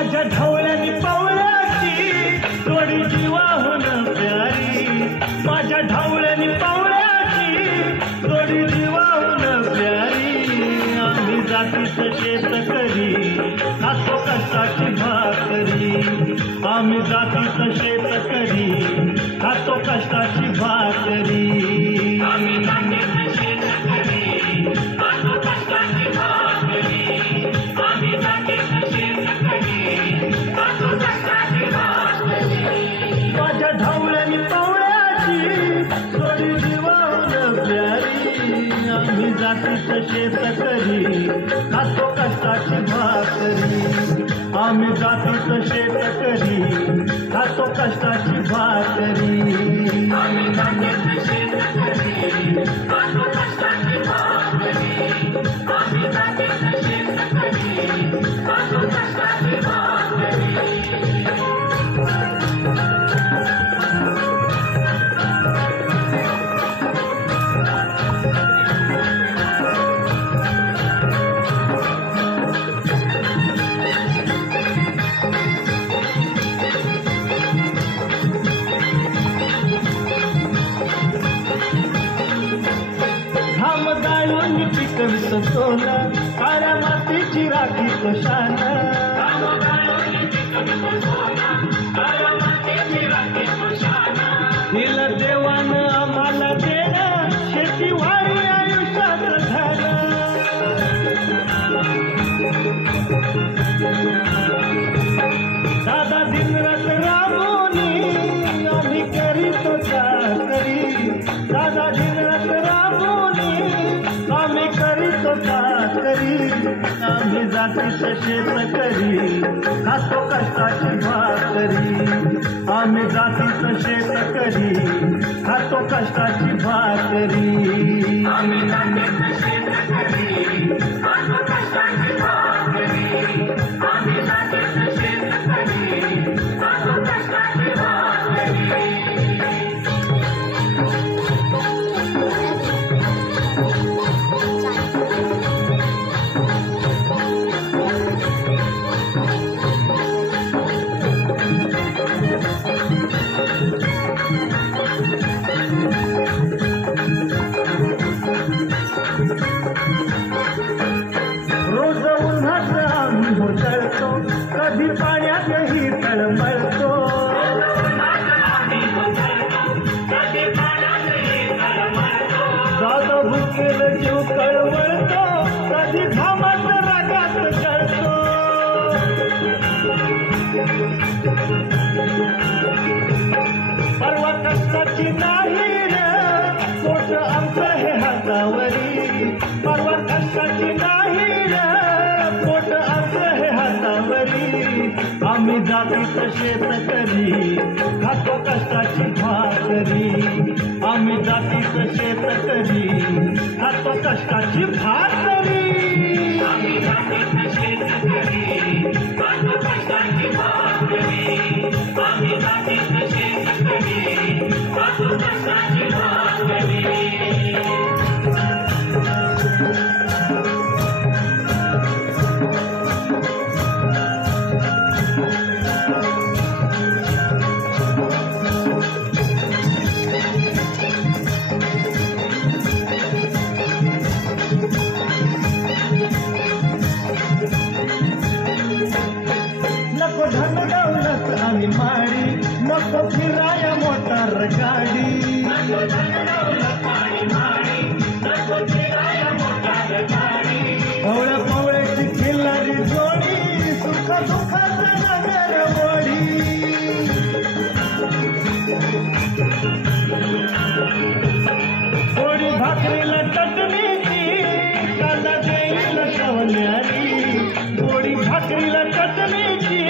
माझ्या ढवळ्यानी पवळ्याची जोडी जीवाहून प्यारी, माझ्या ढवळ्यानी पवळ्याची जोडी जीवाहून प्यारी. आम्ही जातीचं शेतकरी खातो कष्टाची भाकरी, आम्ही जातीचं शेतकरी खातो कष्टाची भाकरी. आम्ही जातीचं शेतकरी खातो कष्टाची भाकरी, आम्ही जातीचं शेतकरी खातो कष्टाची भाकरी. माझ्या ढवळ्यानी पवळ्याची जोडी जीवाहून प्यारी, आम्ही जातीचं शेतकरी खातो कष्टाची भाकरी, आम्ही जातीचं शेतकरी खातो कष्टाची भाकरी. आम्ही जातीचं शेतकरी खातो कष्टाची भाकरी, आम्ही जातीचं शेतकरी खातो कष्टाची भाकरी. पिकवित सोना काळ्या मातीची राखी कशान, दिल देवानं आम्हाला देणं शेती वारी आयुष्यात झालं. दादा दिनरात राबवणी आम्ही करीतो चाकरी, दादा दिनरात राबवणी आम्ही करीतो चाकरी. आम्ही जातीचं शेतकरी खातो कष्टाची भाकरी, आम्ही जातीचं शेतकरी खातो कष्टाची भाकरी. आम्ही जातीचं शेतकरी खातो कष्टाची भाकरी, आम्ही जातीचं शेतकरी खातो कष्टाची भाकरी. रोज उन्हात आम्ही होतळतो, कधी पाण्यातही तळमळतो. दादा भुकेल जीव कळवळतो, कधी घामात रागात जळतो. परवा कष्टाची नाही रे पोट आमचं हे हातावरी, परवा कष्टाची नाही रे पोट आमचं हे हातावरी. आम्ही जातीचं शेतकरी खातो कष्टाची भाकरी, आम्ही जातीचं शेतकरी खातो कष्टाची भाकरी. आम्ही जातीचं शेतकरी खातो कष्टाची भाकरी, आम्ही जातीचं शेतकरी खातो कष्टाची भाकरी. नको धन दौलत आणि माडी, नको फिराया मोटार गाडी, नको धन दौलत आणि माडी, नको फिराया मोटार गाडी. ढवळ्या पवळ्याची खिल्लारी जोडी, सुख दुःखाचं नगर मोडी. थोडी भाकरीला चटणीची कांदा देईल सवण्यारी, थोडी भाकरीला चटणीची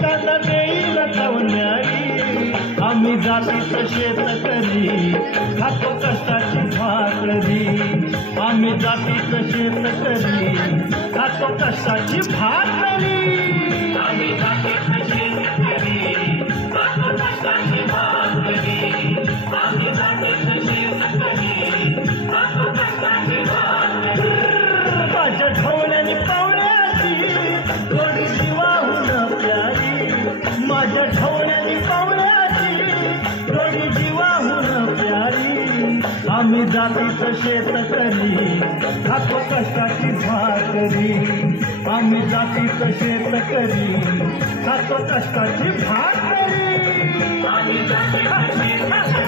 कांदा देईल सवण्यारी. आम्ही जातीचं शेतकरी खातो कष्टाची भाकरी, आम्ही जातीचं शेतकरी खातो कष्टाची भाकरी. आम्ही जातीचं शेतकरी खातो कष्टाची भाकरी, आम्ही जातीचं शेतकरी खातो कष्टाची भाकरी. माझ्या ढवळ्यानी पवळ्याची जोडी जीवाहून ढवळ्याची पावलाची जोडी जीवाहून प्यारी आम्ही जातीत शेतकरी खातो कष्टाची भाकरी आम्ही जातीत शेतकरी खातो कष्टाची भाकरी आम्ही जातीत